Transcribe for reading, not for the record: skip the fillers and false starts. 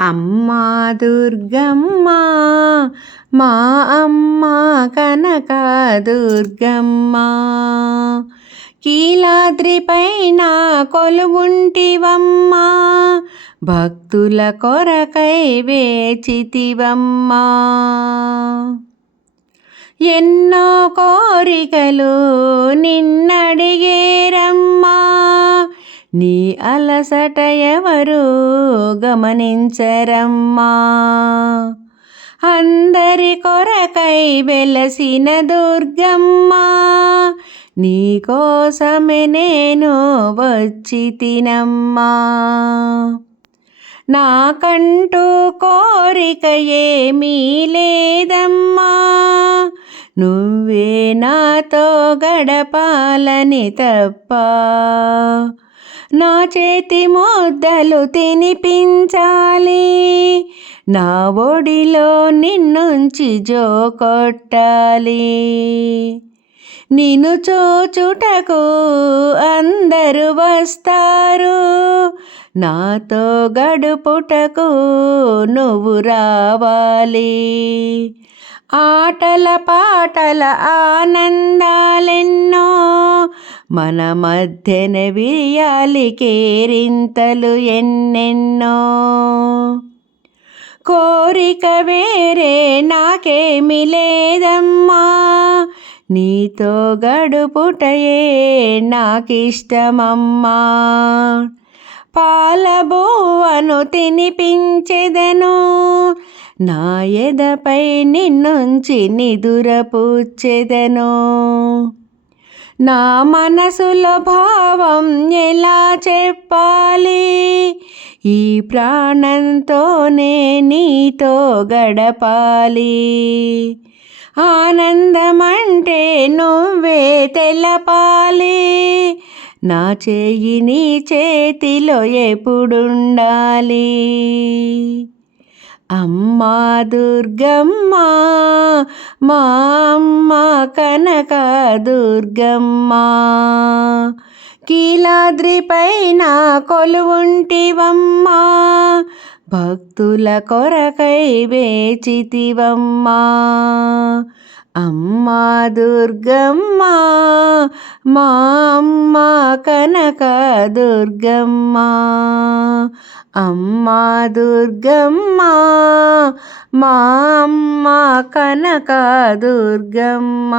అమ్మా దుర్గమ్మ మా అమ్మ కనక దుర్గమ్మ కీలాద్రిపైన కొలువుంటివమ్మా భక్తుల కొరకై వేచితివమ్మా ఎన్నో కోరికలు నిన్నడిగేరమ్మా నీ అలసట ఎవరు గమనించరమ్మా అందరి కొరకై వెలసిన దుర్గమ్మ నీ కోసమే నేను వచ్చి తినమ్మా నాకంటూ కోరిక ఏమీ లేదమ్మా నువ్వే నాతో గడపాలని తప్ప నా చేతి ముద్దలు తినిపించాలి నా ఒడిలో నిన్నుంచి జో కొట్టాలి నిన్ను చూచుటకు అందరూ వస్తారు నాతో గడుపుటకు నువ్వు రావాలి ఆటల పాటల ఆనందాలెన్నో మన మధ్యన విరియాలి కేరింతలు ఎన్నెన్నో కోరిక వేరే నాకేమీ లేదమ్మా నీతో గడుపుటయే నాకిష్టమమ్మా పాలబువ్వను తినిపించెదను నా ఎదపై నిన్నుంచి నిదురపుచ్చెదను నా మనసులో భావం ఎలా చెప్పాలి ఈ ప్రాణంతోనే నీతో గడపాలి ఆనందమంటే నువ్వే తెలపాలి నా చేయి నీ చేతిలో ఎప్పుడుండాలి అమ్మా దుర్గమ్మ మా అమ్మ కనక దుర్గమ్మ కీలాద్రిపైన కొలువుంటివమ్మా భక్తుల కొరకై వేచితివమ్మా అమ్మా దుర్గమ్మ మా అమ్మ కనక దుర్గమ్మ అమ్మా దుర్గమ్మ మా అమ్మ కనక దుర్గమ్మ